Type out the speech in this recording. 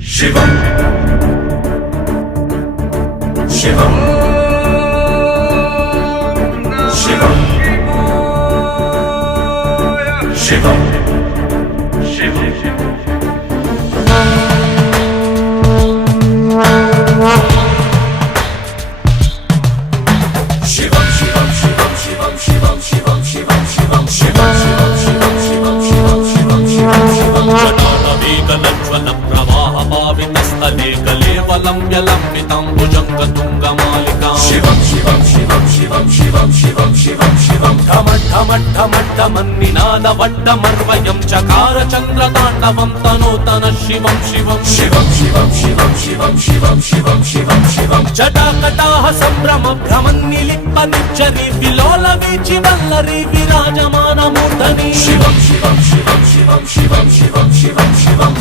शिवम शिवम शिवम शिवम शिवम शिवम शिवम शिवम शिवम शिवम शिवम शिवम ढमढमढमढमन्निनादवड्डमर्वयं चकार चन्द्रताण्डवं तनोतन शिवं शिवं शिवं शिवं शिवं शिवं शिवं शिवं शिवं शिवं जटाकटाः सम्भ्रम भ्रमन्निलिप्पनिच्चरी विलोलवीचि वल्लरी विराजमानमूर्धनि शिवं शिवं शिवं शिवं शिवं शिवं शिवं शिवं